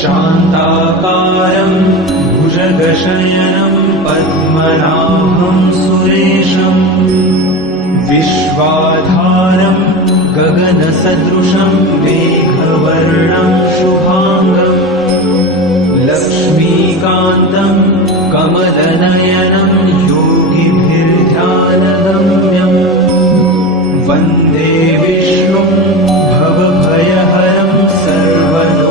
शान्ताकारं भुजगशयनं पद्मनाभं सुरेशं विश्वाधारं गगनसदृशं मेघवर्णं शुभाङ्गं लक्ष्मीकान्तं कमलनयनं योगिभिर्ध्यानगम्यं वन्दे विष्णुं भवभयहरं सर्वलोकैकनाथम्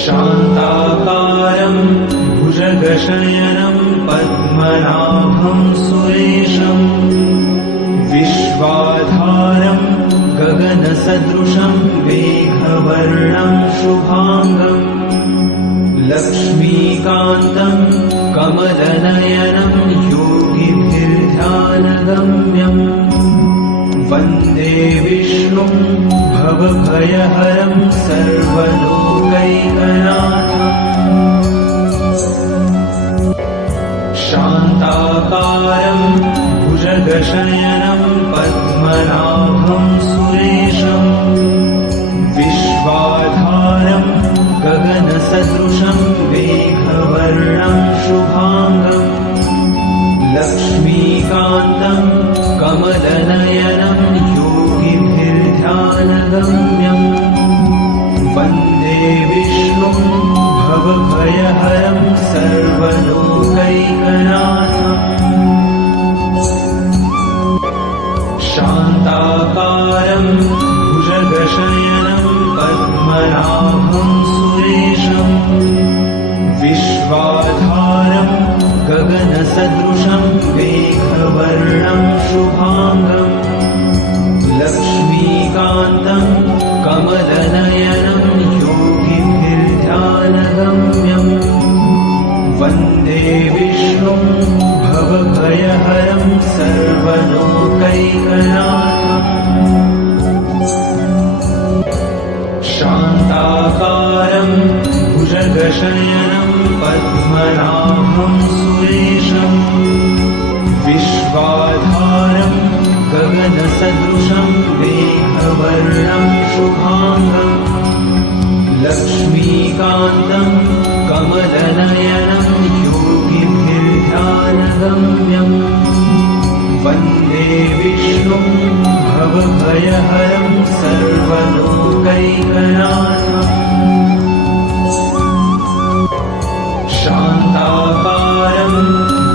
शान्ताकारं भुजगशयनं पद्मनाभं सुरेशं विश्वाधारं गगनसदृशं मेघवर्णं शुभाङ्गं लक्ष्मीकान्तं कमलनयनं योगिभिर्ध्यानगम्यं वन्दे विष्णुं भवभयहरं सर्वलोकैकनाथम् शान्ताकारं भुजगशयनं पद्मनाभं सुरेशं विश्वाधारं गगनसदृशं मेघवर्णं शुभाङ्गं लक्ष्मीकान्तं कमलनयनं योगिभिर्ध्यानगम्यं वन्दे विष्णुं भवभयहरं सर्वलोकैकनाथम् शान्ताकारं भुजगशयनं पद्मनाभं सुरेशं विश्वाधारं गगनसदृशं मेघवर्णं शुभाङ्गं लक्ष्मीकान्तं कमलनयनं योगिभिर्ध्यानगम्यं वन्दे विष्णुं भवभयहरं सर्वलोकैकनाथम् शान्ताकारं भुजगशयनं पद्मनाभं सुरेशं विश्वाधारं गगनसदृशं मेघवर्णं शुभाङ्गं लक्ष्मीकान्तं कमलनयनं योगिभिर्ध्यानगम्यं वन्दे विष्णुं भवभयहरं सर्वलोकैकनाथम् शान्ताकारं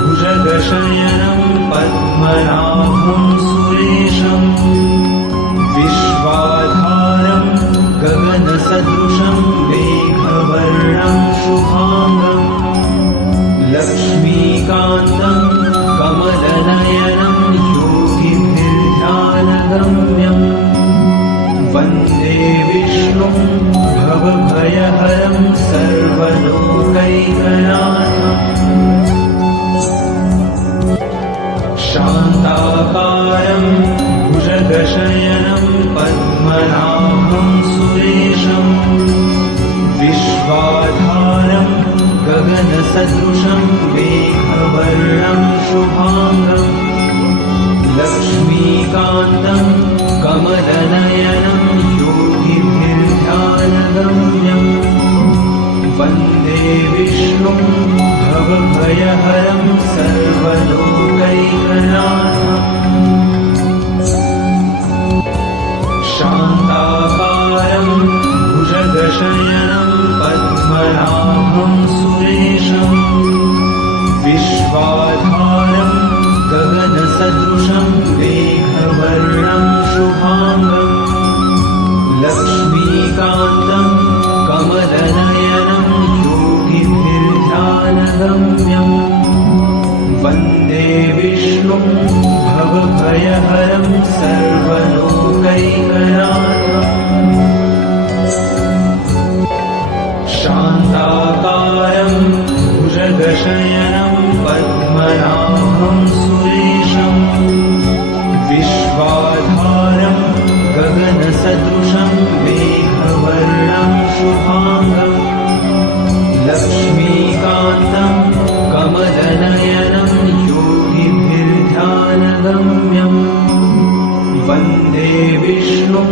भुजगशयनं पद्मनाभं सुरेशं विश्वाधारं गगनसदृशं मेघवर्णं शुभाङ्गं लक्ष्मीकान्तं कमलनयनं योगिभिर्ध्यानगम्यं वन्दे विष्णुं भवभयहरं सर्वलोकैकनाथम् शान्ताकारं भुजगशयनं पद्मनाभं सुरेशं विश्वाधारं गगनसदृशं मेघवर्णं शुभाङ्गं लक्ष्मीकान्तं कमलनयनं योगिभिर्ध्यानगम्यं वन्दे विष्णुं भवभयहरं सर्वलोकैकनाथम् शान्ताकारं भुजगशयनं पद्मनाभं सुरेशं विश्वाधारं गगनसदृशं मेघवर्णं शुभाङ्गं लक्ष्मीकान्तं कमलनयनं योगिभिर्ध्यानगम्यं वन्दे विष्णुं भवभयहरं सर्वलोकैकनाथम् शान्ताकारं भुजगशयनं पद्मनाभं सुरेशं विष्णुं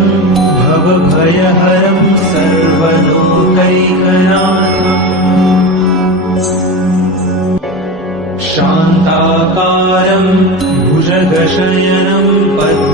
भवभयहरं सर्वलोकैकनाथम् शान्ताकारं भुजगशयनं पद्मनाभं